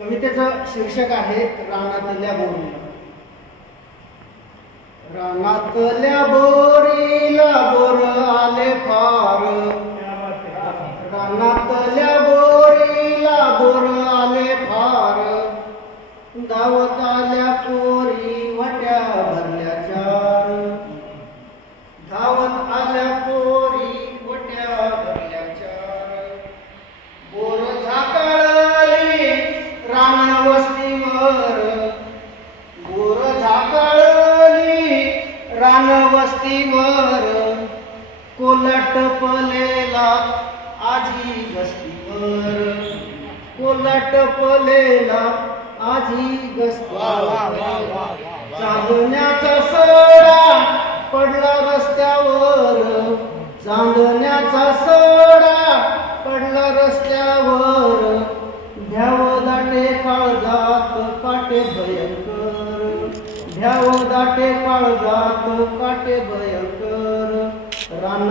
कवितेचं शीर्षक आहे रानातल्या बोरी रानातल्या बोरीला बोर वस्तीवर कोलट पलेला आजी वस्तीवर. कोलट पलेला आजी गस्तीवर चांदण्याचा सडा पडला रस्त्यावर चांदण्या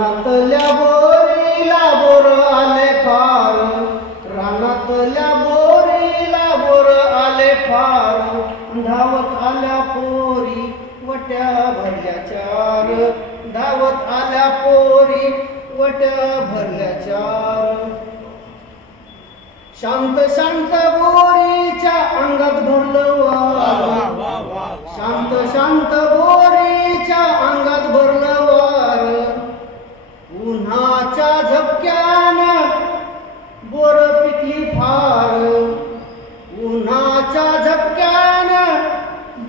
रानातल्या बोरीला बोर आले फार. रानातल्या बोरीला बोर आले फार. धावत आल्या पोरी वट्या भरल्या चार. धावत आल्या पोरी वट्या भरल्या चार. शांत शांत बोरीच्या अंगात भरलं शांत शांत बोरीच्या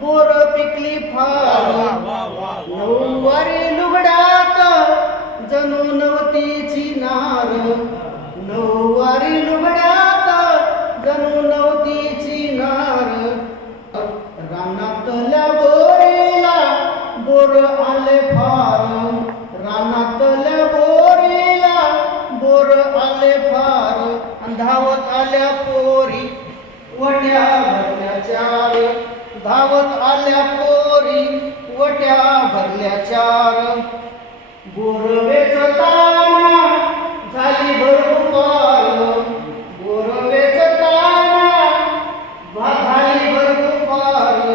बोर पिकली फार. नऊवारी लुगड्यात जणू नवतीची नार. नऊवारी लुगड्यात जणू नवतीची नार. रानातल्या बोरीला बोर आले फार. रानातल्या बोरीला बोर आले फार. अन धावत आल्या पोरी वड्या भरल्या चार. धावत आल्या पोरी वट्या भरल्या चार. गोरवेच ताना झाली भरपार पार. गोरवेच ताना झाली भरपार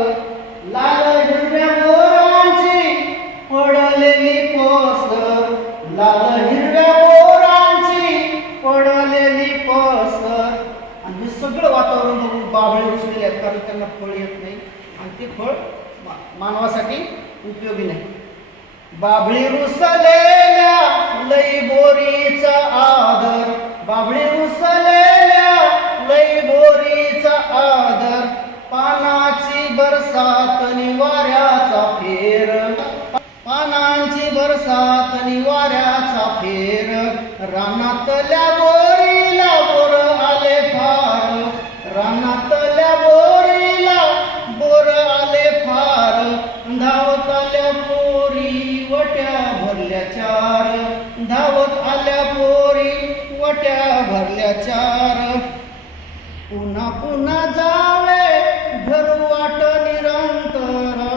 लाल हिरव्या पोरांची पडलेली कोसर लाल हिरव्या पोरांची पडलेली कोसर आणि सगळं वातावरण बघून बाबळे उचलेले आहेत कारण त्यांना फळ येत नाही. ते फळ मानवासाठी उपयोगी नाही. बाबळी रुसलेल्या लई बोरीचा आदर. बाबळी रुसलेल्या लई बोरीचा आदर. पानाची बरसात निवाऱ्याचा फेर. पानांची बरसात निवाऱ्याचा फेर. रानातल्या चार धावत आल्या पोरी वट्या भरल्या चार. पुन्हा पुन्हा जावे धरू वाट निरंतर.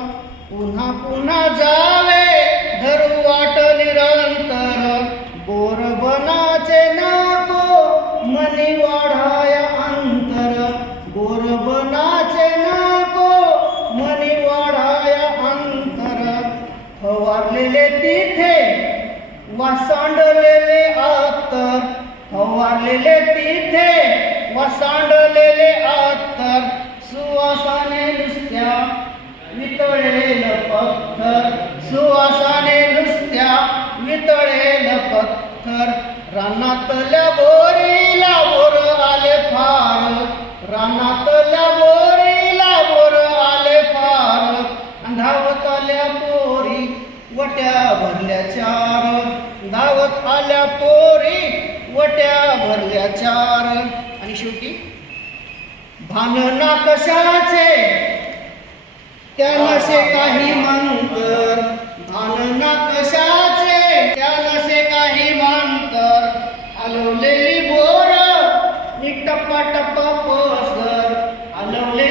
पुन्हा पुन्हा जावे धरू वाट निरंतर. बोर बनाचे नको मनी वाढाय अंतर. बोर बनाचे नको मनी वाढाय अंतर. फवारलेले तिथे वसांडलेले आत्तर फवारलेले तिथे. वसांडलेले आत्तर सुवासाने नुसत्या वितळेल पत्थर. सुवासाने नुसत्या वितळेल पत्थर. रानातल्या बोरीला बोर धावत आल्या पोरी वट्या भरल्या चार आणि शेवटी भानना कशाचे? त्या से काही मंतर. भानना कशाचे? त्या से काही मंतर. आलवलेली बोर निटप्पा टप्पा पसर आलवले